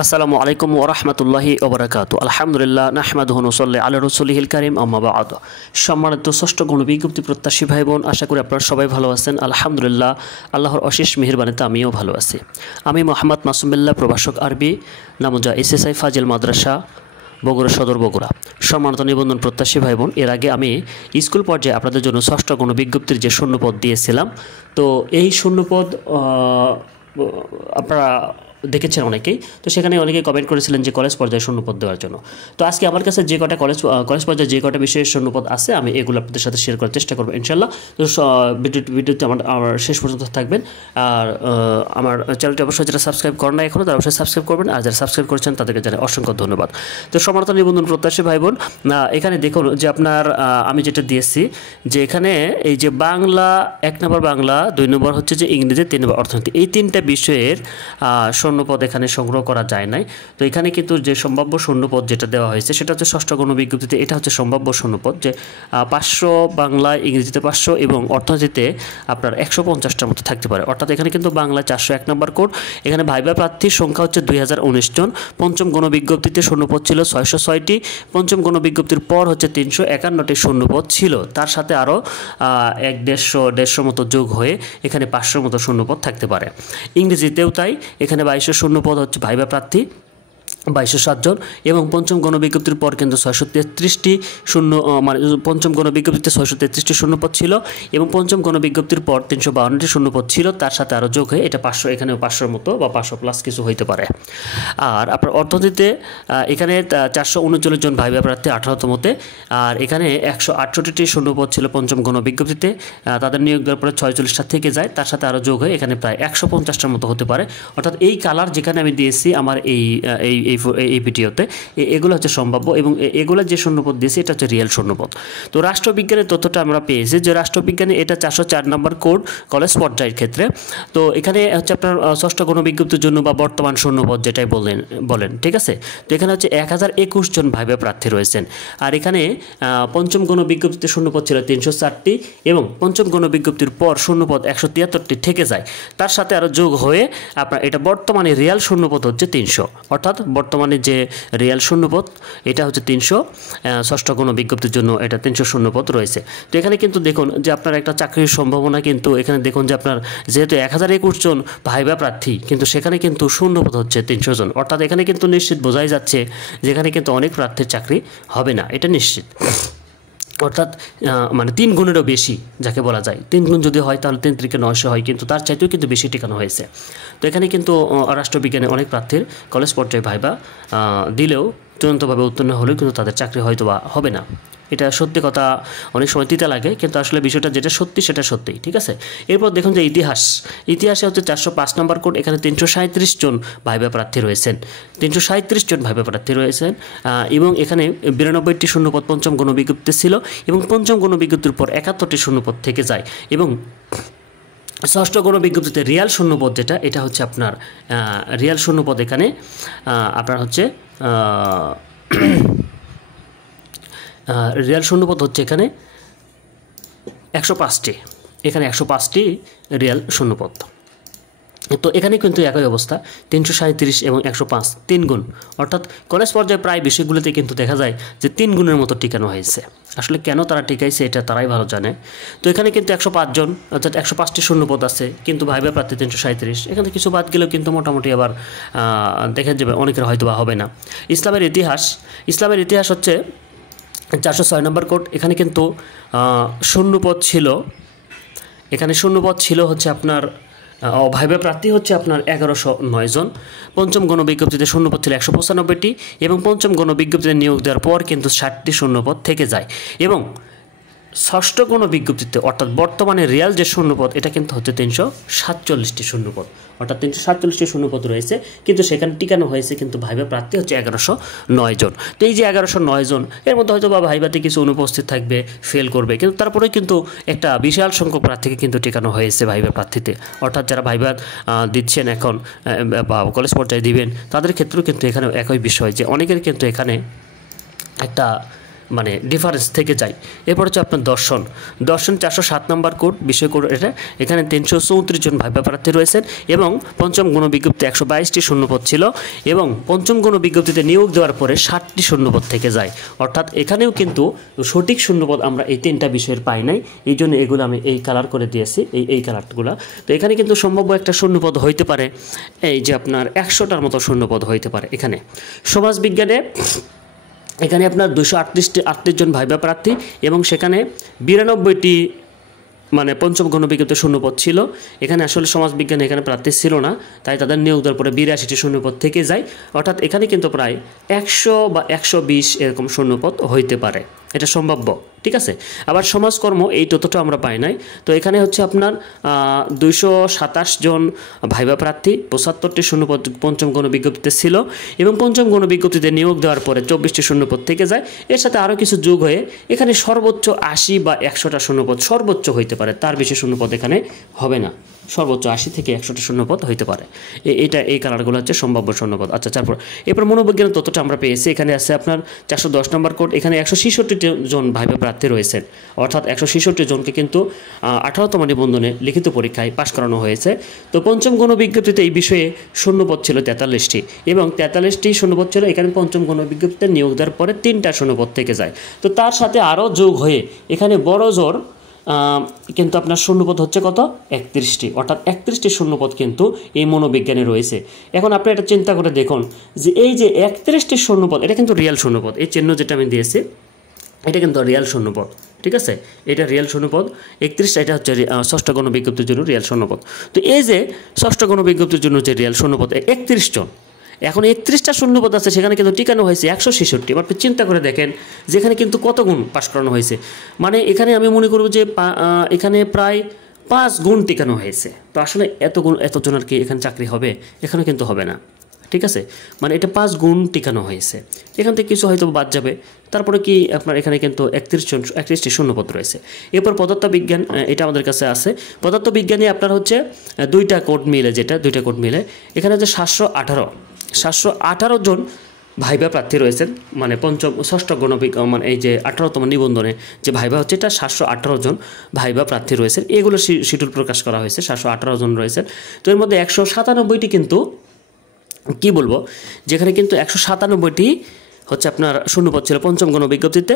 আসসালামু আলাইকুম ওয়া রাহমাতুল্লাহি ওয়া বারাকাতুহু। আলহামদুলিল্লাহ নাহমাদুহু ওয়া নুসাল্লি আলা রাসূলিহিল কারীম আম্মা বা'দ। সম্মানিত ষষ্ঠ গণবিজ্ঞপ্তি প্রত্যাশী ভাই বোন, আশা করি আপনারা সবাই ভালো আছেন। আলহামদুলিল্লাহ, আল্লাহর অশেষ মেহেরবানিতে আমিও ভালো আছি। আমি মোহাম্মদ মাসুম বিল্লাহ, প্রভাষক আরবি, নামুজা এসএসআই ফাজিল মাদ্রাসা, বগুড়া সদর, বগুড়া। সম্মানিত নিবন্ধন প্রত্যাশী ভাই বোন, এর আগে আমি স্কুল পর্যায়ে আপনাদের জন্য ষষ্ঠ গণবিজ্ঞপ্তির যে শূন্যপদ দিয়েছিলাম, তো এই শূন্যপদ আপনারা দেখেছেন অনেকেই। তো সেখানে অনেকেই কমেন্ট করেছিলেন যে কলেজ পর্যায়ে শূন্যপদ দেওয়ার জন্য। তো আজকে আমার কাছে যে কটা কলেজ পর্যায়ে যে কটা বিষয়ের শূন্যপদ আছে, আমি এগুলো আপনাদের সাথে শেয়ার করার চেষ্টা করবো ইনশাল্লাহ। তো ভিডিওতে আমার শেষ পর্যন্ত থাকবেন। আর আমার চ্যানেলটি অবশ্যই যারা সাবস্ক্রাইব করেন না এখনও, তারা অবশ্যই সাবস্ক্রাইব করবেন। আর যারা সাবস্ক্রাইব করেছেন তাদেরকে জানাই অসংখ্য ধন্যবাদ। তো সমর্থ নিবন্ধন প্রত্যাশী ভাই বোন, এখানে দেখুন যে আপনার আমি যেটা দিয়েছি, যে এখানে এই যে বাংলা 1 নম্বর বাংলা, 2 নম্বর হচ্ছে যে ইংরেজি, 3 নম্বর অর্থনীতি, এই 3টা বিষয়ের শূন্যপদ এখানে সংগ্রহ করা যায় নাই। তো এখানে কিন্তু যে সম্ভাব্য শূন্যপদ যেটা দেওয়া হয়েছে সেটা হচ্ছে ষষ্ঠ গণবিজ্ঞপ্তিতে, এটা হচ্ছে সম্ভাব্য শূন্যপদ, যে 500 বাংলা, ইংরেজিতে 500 এবং অর্থনীতিতে আপনার 150টার মতো থাকতে পারে। অর্থাৎ এখানে কিন্তু বাংলা 401 নম্বর কোড। এখানে ভাইবা প্রার্থীর সংখ্যা হচ্ছে 2019 জন। পঞ্চম গণবিজ্ঞপ্তিতে শূন্যপদ ছিল 606টি। পঞ্চম গণবিজ্ঞপ্তির পর হচ্ছে 351টি শূন্যপদ ছিল। তার সাথে আরও 150 মতো যোগ হয়ে এখানে 500 মতো শূন্যপদ থাকতে পারে। ইংরেজিতেও তাই, এখানে 2200 শূন্যপদ হচ্ছে ভাইবা প্রার্থী, 2207 জন। এবং পঞ্চম গণবিজ্ঞপ্তির পর কিন্তু 633টি মানে পঞ্চম গণবিজ্ঞপ্তিতে 633টি শূন্যপদ ছিল এবং পঞ্চম গণবিজ্ঞপ্তির পর 352টি শূন্যপদ ছিল। তার সাথে আরও যোগ হয়ে এটা 500, এখানেও 500 মতো বা 500 প্লাস কিছু হইতে পারে। আর আপনার অর্থনীতিতে এখানে 439 জন ভাইবা প্রার্থী 18তমতে। আর এখানে 168টি শূন্যপদ ছিল পঞ্চম গণবিজ্ঞপ্তিতে। তাদের নিয়োগ দেওয়ার পরে 46টা থেকে যায়, তার সাথে আরও যোগ হয়ে এখানে প্রায় 150টার মতো হতে পারে। অর্থাৎ এই কালার যেখানে আমি দিয়েছি আমার এই ভিডিওতে, এগুলো হচ্ছে সম্ভাব্য এবং এগুলো যে শূন্যপদ দিয়েছে এটা হচ্ছে রিয়েল শূন্যপদ। তো রাষ্ট্রবিজ্ঞানের তথ্যটা আমরা পেয়েছি যে রাষ্ট্রবিজ্ঞানে এটা 404 নম্বর কোড কলেজ পর্যায়ের ক্ষেত্রে। তো এখানে হচ্ছে আপনার ষষ্ঠ গণবিজ্ঞপ্তির জন্য বা বর্তমান শূন্যপদ যেটাই বলেন, ঠিক আছে। তো এখানে হচ্ছে 1021 জন ভাইবা প্রার্থী রয়েছেন। আর এখানে পঞ্চম গণবিজ্ঞপ্তিতে শূন্যপদ ছিল 304টি এবং পঞ্চম গণবিজ্ঞপ্তির পর শূন্যপদ 173টি থেকে যায়। তার সাথে আরও যোগ হয়ে আপনার এটা বর্তমানে রিয়াল শূন্যপদ হচ্ছে 300। অর্থাৎ বর্তমানে যে রিয়াল শূন্যপদ এটা হচ্ছে 300। ষষ্ঠ গণবিজ্ঞপ্তির জন্য এটা 300 শূন্যপদ রয়েছে। তো এখানে কিন্তু দেখুন যে আপনার একটা চাকরির সম্ভাবনা কিন্তু এখানে দেখুন যে আপনার যেহেতু 1021 জন ভাইবা প্রার্থী, কিন্তু সেখানে কিন্তু শূন্যপদ হচ্ছে 300 জন। অর্থাৎ এখানে কিন্তু নিশ্চিত বোঝাই যাচ্ছে যেখানে কিন্তু অনেক প্রার্থীর চাকরি হবে না, এটা নিশ্চিত। অর্থাৎ মানে 3 গুণেরও বেশি যাকে বলা যায়। 3 গুণ যদি হয় তাহলে 3 × 900 হয়, কিন্তু তার চাইতেও কিন্তু বেশি টিকানো হয়েছে। তো এখানে কিন্তু রাষ্ট্রবিজ্ঞানে অনেক প্রার্থীর কলেজ পর্যায়ে ভাইবা দিলেও, চূড়ান্তভাবে উত্তীর্ণ হলেও কিন্তু তাদের চাকরি হয়তো বা হবে না। এটা সত্যি কথা, অনেক সময় তিতা লাগে, কিন্তু আসলে বিষয়টা যেটা সত্যি সেটা সত্যি, ঠিক আছে। এরপর দেখুন যে ইতিহাসে হচ্ছে 405 নম্বর কোড। এখানে 337 জন ভাইবা প্রার্থী রয়েছেন, 337 জন ভাইবা প্রার্থী রয়েছেন। এবং এখানে 92টি শূন্যপদ পঞ্চম গণবিজ্ঞপ্তি ছিল এবং পঞ্চম গণবিজ্ঞপ্তির পর 71টি শূন্যপদ থেকে যায়। এবং ষষ্ঠ গণবিজ্ঞপ্তিতে রিয়াল শূন্যপদ যেটা, এটা হচ্ছে আপনার রিয়াল শূন্যপদ এখানে আপনার হচ্ছে রিয়াল শূন্যপদ হচ্ছে এখানে 105টি। এখানে 105টি রিয়াল শূন্যপদ। তো এখানে কিন্তু একই অবস্থা, 337 এবং 105, 3 গুণ। অর্থাৎ কলেজ পর্যায়ে প্রায় বিষয়গুলোতে কিন্তু দেখা যায় যে 3 গুণের মতো টিকানো হয়েছে। আসলে কেন তারা টিকাইছে এটা তারাই ভালো জানে। তো এখানে কিন্তু 105 জন, অর্থাৎ 105টি শূন্যপদ আছে, কিন্তু ভাইবা প্রার্থী 337। এখানে কিছু বাদ গেলেও কিন্তু মোটামুটি আবার দেখা যাবে অনেকের হয়তো বা হবে না। ইসলামের ইতিহাস হচ্ছে 406 নম্বর কোড। এখানে কিন্তু শূন্যপদ ছিল হচ্ছে আপনার ভাইবা প্রার্থী হচ্ছে আপনার 1109 জন। পঞ্চম গণবিজ্ঞপ্তিতে শূন্যপদ ছিল 195টি এবং পঞ্চম গণবিজ্ঞপ্তিতে নিয়োগ দেওয়ার পর কিন্তু 60টি শূন্যপদ থেকে যায়। এবং ষষ্ঠ গণবিজ্ঞপ্তিতে, অর্থাৎ বর্তমানে রিয়াল যে শূন্যপদ, এটা কিন্তু হচ্ছে 347টি শূন্যপদ। অর্থাৎ 347টি শূন্যপদ রয়েছে, কিন্তু সেখানে টিকানো হয়েছে কিন্তু ভাইবা প্রার্থী হচ্ছে 1109 জন। তো এই যে 1109 জন, এর মধ্যে হয়তো বা ভাইবাতে কিছু অনুপস্থিত থাকবে, ফেল করবে, কিন্তু তারপরে কিন্তু একটা বিশাল সংখ্যক প্রার্থীকে কিন্তু টিকানো হয়েছে ভাইবা প্রার্থীতে। অর্থাৎ যারা ভাইবা দিচ্ছেন এখন বা কলেজ পর্যায়ে দিবেন, তাদের ক্ষেত্রেও কিন্তু এখানে একই বিষয়, যে অনেকের কিন্তু এখানে একটা মানে ডিফারেন্স থেকে যায়। এরপর হচ্ছে আপনার দর্শন 407 নম্বর কোড বিষয় কোড এটা। এখানে 334 জন ভাইবা প্রার্থী রয়েছেন এবং পঞ্চম গণবিজ্ঞপ্তি 122টি শূন্যপদ ছিল এবং পঞ্চম গণবিজ্ঞপ্তিতে নিয়োগ দেওয়ার পরে 60টি শূন্যপদ থেকে যায়। অর্থাৎ এখানেও কিন্তু সঠিক শূন্যপদ আমরা এই 3টা বিষয়ের পাই নাই, এই জন্য এগুলো আমি এই কালার করে দিয়েছি, এই কালারগুলো। তো এখানে কিন্তু সম্ভাব্য একটা শূন্যপদ হইতে পারে এই যে আপনার 100টার মতো শূন্যপদ হইতে পারে। এখানে সমাজবিজ্ঞানে এখানে আপনার 238 জন ভাইবা প্রার্থী এবং সেখানে 92টি মানে পঞ্চম গণবিজ্ঞপ্তি শূন্যপদ ছিল। এখানে আসলে সমাজবিজ্ঞানে এখানে প্রার্থী ছিল না, তাই তাদের নিয়োগ দেওয়ার পরে 82টি শূন্যপদ থেকে যায়। অর্থাৎ এখানে কিন্তু প্রায় 100 বা 120 এরকম শূন্যপদ হইতে পারে, এটা সম্ভাব্য। ঠিক আছে, আবার সমাজকর্ম এই তথ্যটা আমরা পাই নাই। তো এখানে হচ্ছে আপনার 227 জন ভাইবা প্রার্থী, 75টি শূন্যপদ পঞ্চম গণবিজ্ঞপ্তিতে ছিল এবং পঞ্চম গণবিজ্ঞপ্তিতে নিয়োগ দেওয়ার পরে 24টি শূন্যপদ থেকে যায়। এর সাথে আরও কিছু যোগ হয়ে এখানে সর্বোচ্চ 80 বা 100টা শূন্যপদ সর্বোচ্চ হইতে পারে, তার বেশি শূন্যপদ এখানে হবে না। সর্বোচ্চ 80 থেকে 100টা শূন্যপদ হইতে পারে। এই কালারগুলো হচ্ছে সম্ভাব্য শূন্যপদ। আচ্ছা, তারপর এরপর মনোবিজ্ঞানের তথ্যটা আমরা পেয়েছি। এখানে আছে আপনার 410 নম্বর কোড। এখানে 166 জন ভাইবা প্রার্থী রয়েছেন, অর্থাৎ 166 জনকে কিন্তু 18তম নিবন্ধনে লিখিত পরীক্ষায় পাশ করানো হয়েছে। তো পঞ্চম গণবিজ্ঞপ্তিতে এই বিষয়ে শূন্যপদ ছিল 43টি এবং 43টি শূন্যপদ ছিল। এখানে পঞ্চম গণবিজ্ঞপ্তিতে নিয়োগ দেওয়ার পরে 3টা শূন্যপদ থেকে যায়। তো তার সাথে আরও যোগ হয়ে এখানে বড় জোর কিন্তু আপনার শূন্যপদ হচ্ছে কত, 31টি, অর্থাৎ 31টি শূন্যপদ কিন্তু এই মনোবিজ্ঞানে রয়েছে। এখন আপনি এটা চিন্তা করে দেখুন যে এই যে 31টি শূন্যপদ, এটা কিন্তু রিয়েল শূন্যপদ। এই চিহ্ন যেটা আমি দিয়েছি এটা কিন্তু রিয়েল শূন্যপদ। ঠিক আছে, এটা রিয়েল শূন্যপদ 31টা, এটা হচ্ছে ষষ্ঠ গণবিজ্ঞপ্তির জন্য রিয়েল শূন্যপদ। তো এই যে ষষ্ঠ গণবিজ্ঞপ্তির জন্য যে রিয়েল শূন্যপদ 31 জন, এখন 31টা শূন্যপদ আছে, সেখানে কিন্তু টিকানো হয়েছে 166। আপনি চিন্তা করে দেখেন যেখানে কিন্তু কত গুণ পাশ করানো হয়েছে। মানে এখানে আমি মনে করব যে এখানে প্রায় 5 গুণ টিকানো হয়েছে। তো আসলে এতজন আর কি এখানে চাকরি হবে? এখানে কিন্তু হবে না। ঠিক আছে, মানে এটা 5 গুণ টিকানো হয়েছে, এখান থেকে কিছু হয়তো বাদ যাবে। তারপরে কি আপনার এখানে কিন্তু 31টি শূন্যপদ রয়েছে। এরপর পদার্থবিজ্ঞান, এটা আমাদের কাছে আছে। পদার্থবিজ্ঞানে আপনার হচ্ছে 2টা কোড মিলে, এখানে হচ্ছে 718 জন ভাইবা প্রার্থী রয়েছেন। মানে ষষ্ঠ মানে এই যে 18তম নিবন্ধনে যে ভাইবা হচ্ছে, এটা 718 জন ভাইবা প্রার্থী রয়েছেন। এগুলো শিডিউল প্রকাশ করা হয়েছে, 718 জন রয়েছেন। তো এর মধ্যে 197টি কিন্তু কি বলবো, যেখানে কিন্তু 197টি হচ্ছে আপনার শূন্যপদ ছিল পঞ্চম গণবিজ্ঞপ্তিতে,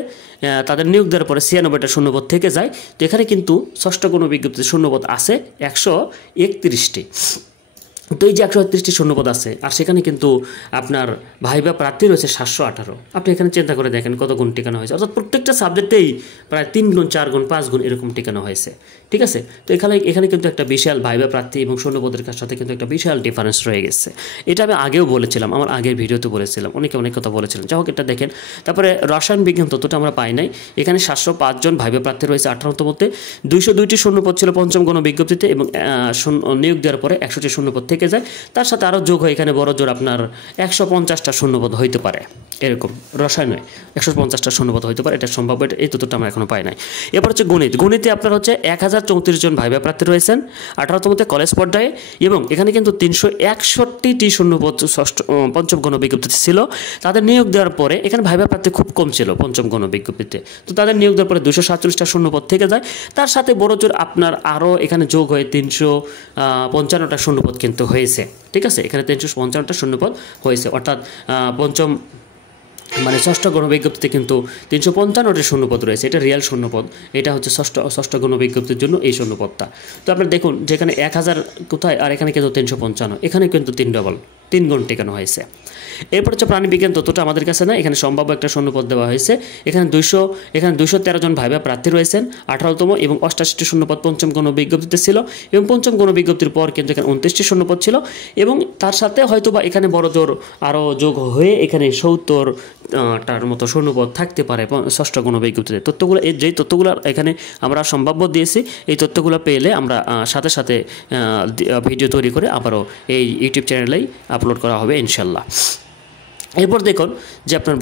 তাদের নিয়োগ দেওয়ার পরে 96টা শূন্যপদ থেকে যায়। তো এখানে কিন্তু ষষ্ঠ গণবিজ্ঞপ্তিতে শূন্যপদ আছে 131টি। তো এই যে 131টি শূন্যপদ আছে, আর সেখানে কিন্তু আপনার ভাইবা প্রার্থী রয়েছে 718। আপনি এখানে চিন্তা করে দেখেন কত গুণ টিকানো হয়েছে, অর্থাৎ প্রত্যেকটা সাবজেক্টেই প্রায় 3 গুণ, 4 গুণ, 5 গুণ এরকম টিকানো হয়েছে। ঠিক আছে, তো এখানে কিন্তু একটা বিশাল ভাইবা প্রার্থী এবং শূন্যপদের সাথে কিন্তু একটা বিশাল ডিফারেন্স রয়ে গেছে। এটা আমি আগেও বলেছিলাম, আমার আগের ভিডিওতে বলেছিলাম, অনেক কথা বলেছিলাম। যাই হোক, এটা দেখেন। তারপরে রসায়ন বিজ্ঞান তথ্যটা আমরা পাই নাই। এখানে 705 জন ভাইবা প্রার্থী রয়েছে 18তম মধ্যে, 202টি শূন্যপদ ছিল পঞ্চম গণবিজ্ঞপ্তিতে এবং নিয়োগ দেওয়ার পরে 100টি শূন্যপদ থেকে যায়। তার সাথে আরও যোগ হয় এখানে বড় জোর আপনার 150টা শূন্যপদ হইতে পারে, এরকম রসায়নে 150টা শূন্যপদ হইতে পারে, এটা সম্ভব। এই তথ্যটা আমরা এখনো পাই নাই। এরপর হচ্ছে গণিতে আপনার হচ্ছে 1034 জন ভাইবা প্রার্থী রয়েছেন 18তমতে কলেজ পর্যায়ে এবং এখানে কিন্তু 361টি শূন্যপদ পঞ্চম গণবিজ্ঞপ্তিতে ছিল। তাদের নিয়োগ দেওয়ার পরে এখানে ভাইবা প্রার্থী খুব কম ছিল পঞ্চম গণবিজ্ঞপ্তিতে, তো তাদের নিয়োগ দেওয়ার পরে 247টা শূন্যপদ থেকে যায়। তার সাথে বড় জোর আপনার আরও এখানে যোগ হয়ে 355টা শূন্যপদ কিন্তু হয়েছে। ঠিক আছে, এখানে 355টা শূন্যপদ হয়েছে, অর্থাৎ পঞ্চম মানে ষষ্ঠ গণবিজ্ঞপ্তিতে কিন্তু 355টি শূন্যপদ রয়েছে, এটা রিয়েল শূন্যপদ। এটা হচ্ছে ষষ্ঠ গণবিজ্ঞপ্তির জন্য এই শূন্যপদটা। তো আপনারা দেখুন যেখানে 1000 কোথায়, আর এখানে কিন্তু 355, এখানে কিন্তু 3 গুণ টিকানো হয়েছে। এরপর হচ্ছে প্রাণীবিজ্ঞান তথ্যটা আমাদের কাছে না, এখানে সম্ভাব্য একটা শূন্যপদ দেওয়া হয়েছে। এখানে 213 জন ভাইবা প্রার্থী রয়েছেন 18তম এবং 88টি শূন্যপদ পঞ্চম গণবিজ্ঞপ্তিতে ছিল এবং পঞ্চম গণবিজ্ঞপ্তির পর কিন্তু এখানে 29টি শূন্যপদ ছিল এবং তার সাথে হয়তোবা এখানে বড় জোর আরও যোগ হয়ে এখানে 70টার মতো শূন্যপদ থাকতে পারে ষষ্ঠ গণবিজ্ঞপ্তিতে। যেই তথ্যগুলো এখানে আমরা সম্ভাব্য দিয়েছি, এই তথ্যগুলো পেলে আমরা সাথে ভিডিও তৈরি করে আবারও এই ইউটিউব চ্যানেলেই আপলোড করা হবে ইনশাল্লাহ। এরপর দেখুন যে আপনার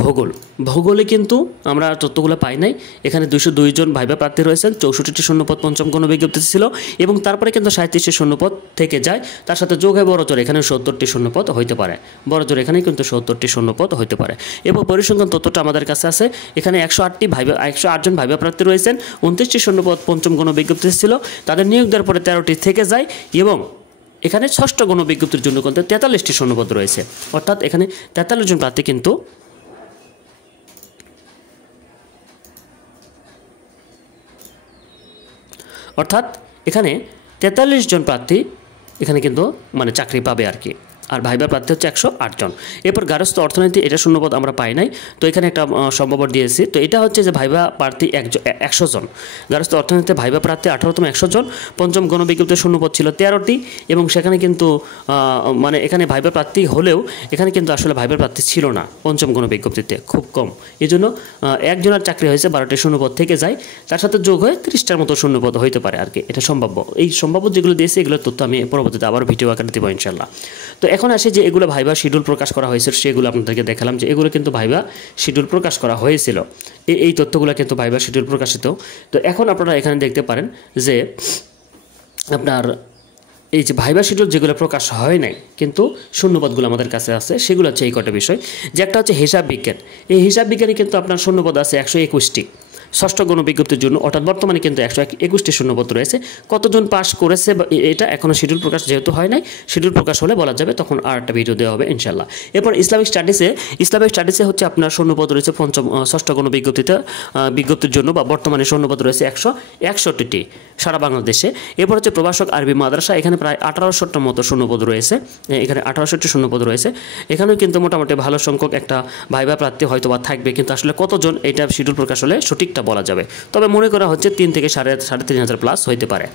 ভূগোলে কিন্তু আমরা তথ্যগুলো পাই নাই। এখানে 202 জন ভাইবা প্রার্থী রয়েছেন, 64টি শূন্যপদ পঞ্চম গণবিজ্ঞপ্তি ছিল এবং তারপরে কিন্তু 37টি শূন্যপদ থেকে যায়। তার সাথে যোগ হয় বড়জোর, এখানে 70টি শূন্যপদ হইতে পারে, বড়জোর এখানে কিন্তু 70টি শূন্যপদ হইতে পারে। এবং পরিসংখ্যান তথ্যটা আমাদের কাছে আছে। এখানে 108 জন ভাইবা প্রার্থী রয়েছেন, 29টি শূন্যপদ পঞ্চম গণবিজ্ঞপ্তি ছিল, তাদের নিয়োগ দেওয়ার পরে 13টি থেকে যায় এবং এখানে ষষ্ঠ গণবিজ্ঞপ্তির জন্য কিন্তু 43টি শূন্যপদ রয়েছে। অর্থাৎ এখানে 43 জন প্রার্থী কিন্তু এখানে 43 জন প্রার্থী এখানে কিন্তু মানে চাকরি পাবে আর কি। আর ভাইবা প্রার্থী হচ্ছে 108 জন। এরপর গার্হস্থ্য অর্থনীতি, এটা শূন্যপদ আমরা পাই নাই, তো এখানে একটা সম্ভাবনা দিয়েছি। তো এটা হচ্ছে যে ভাইবা প্রার্থী 100 জন, গার্হস্থ্য অর্থনীতিতে ভাইবা প্রার্থী 18তম 100 জন, পঞ্চম গণবিজ্ঞপ্তির শূন্যপদ ছিল 13টি এবং সেখানে কিন্তু মানে এখানে ভাইবা প্রার্থী হলেও এখানে কিন্তু আসলে ভাইবা প্রার্থী ছিল না পঞ্চম গণবিজ্ঞপ্তিতে, খুব কম। এই জন্য একজনের চাকরি হয়েছে, 12টি শূন্যপদ থেকে যায়, তার সাথে যোগ হয়ে 30টার মতো শূন্যপদ হইতে পারে আর কি। এটা সম্ভাব্য। এই সম্ভাব্য যেগুলো দিয়েছে এগুলোর তথ্য আমি পরবর্তীতে আবার ভিডিও আকারে দেবো ইনশাল্লাহ। তো এখন আসে যে এগুলো ভাইবা শিডিউল প্রকাশ করা হয়েছে, সেগুলো আপনাদেরকে দেখালাম যে এগুলো কিন্তু ভাইবা শিডিউল প্রকাশ করা হয়েছিল। এই তথ্যগুলো কিন্তু ভাইবা শিডিউল প্রকাশিত। তো এখন আপনারা এখানে দেখতে পারেন যে আপনার এই যে ভাইবা শিডিউল যেগুলো প্রকাশ হয় নাই কিন্তু শূন্যপদগুলো আমাদের কাছে আছে, সেগুলো হচ্ছে এই কটা বিষয়। যে একটা হচ্ছে হিসাব বিজ্ঞান, এই হিসাব বিজ্ঞানে কিন্তু আপনার শূন্যপদ আছে 121টি ষষ্ঠ গণবিজ্ঞপ্তির জন্য, অর্থাৎ বর্তমানে কিন্তু 121টি শূন্যপদ রয়েছে। কতজন পাস করেছে এটা এখনও শিডিউল প্রকাশ যেহেতু হয় নাই, শিডিউল প্রকাশ হলে বলা যাবে, তখন আর একটা ভিডিও দেওয়া হবে ইনশাল্লাহ। এরপর ইসলামিক স্টাডিসে হচ্ছে আপনার শূন্যপদ রয়েছে ষষ্ঠ বিজ্ঞপ্তির জন্য, বা বর্তমানে শূন্যপদ রয়েছে 161টি সারা বাংলাদেশে। এরপর হচ্ছে প্রভাষক আরবি মাদ্রাসা, এখানে প্রায় 1800টার মতো শূন্যপদ রয়েছে, এখানে 1800টি শূন্যপদ রয়েছে। এখানেও কিন্তু মোটামুটি ভালো সংখ্যক একটা ভাইবা প্রার্থী হয়তো বা থাকবে, কিন্তু আসলে কতজন এটা শিডিউল প্রকাশ হলে সঠিকটা বলা যাবে। তবে মনে করা হচ্ছে 3 থেকে 3,500 প্লাস হইতে পারে।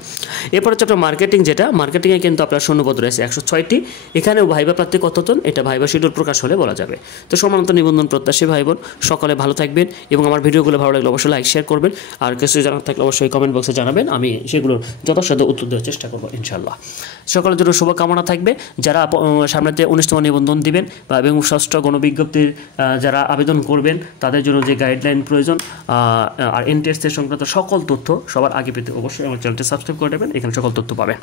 এরপর হচ্ছে আপনার মার্কেটিং, যেটা মার্কেটিংয়ে কিন্তু আপনার শূন্যপদ রয়েছে 106টি, এখানেও ভাইবা প্রার্থী কতজন এটা ভাইবা শিডিউল প্রকাশ হলে বলা যাবে। তো সমান্ত নিবন্ধন প্রত্যাশী ভাই বোন সকলে ভালো থাকবেন এবং আমার ভিডিওগুলো ভালো লাগলে অবশ্যই লাইক শেয়ার করবেন, আর কিছু জানার থাকলে অবশ্যই কমেন্ট বক্সে জানাবেন, আমি সেগুলোর যথাসাধ্য উত্তর দেওয়ার চেষ্টা করবো ইনশাল্লাহ। সকলের জন্য শুভকামনা থাকবে। যারা সামনেতে 19তম নিবন্ধন দিবেন বা এবং ষষ্ঠ গণবিজ্ঞপ্তির যারা আবেদন করবেন তাদের জন্য যে গাইডলাইন প্রয়োজন আর এনটিএস সংক্রান্ত সকল তথ্য সবার আগে পেতে অবশ্যই আমার চ্যানেলটি সাবস্ক্রাইব করে দেবেন, এখানে সকল তথ্য পাবেন।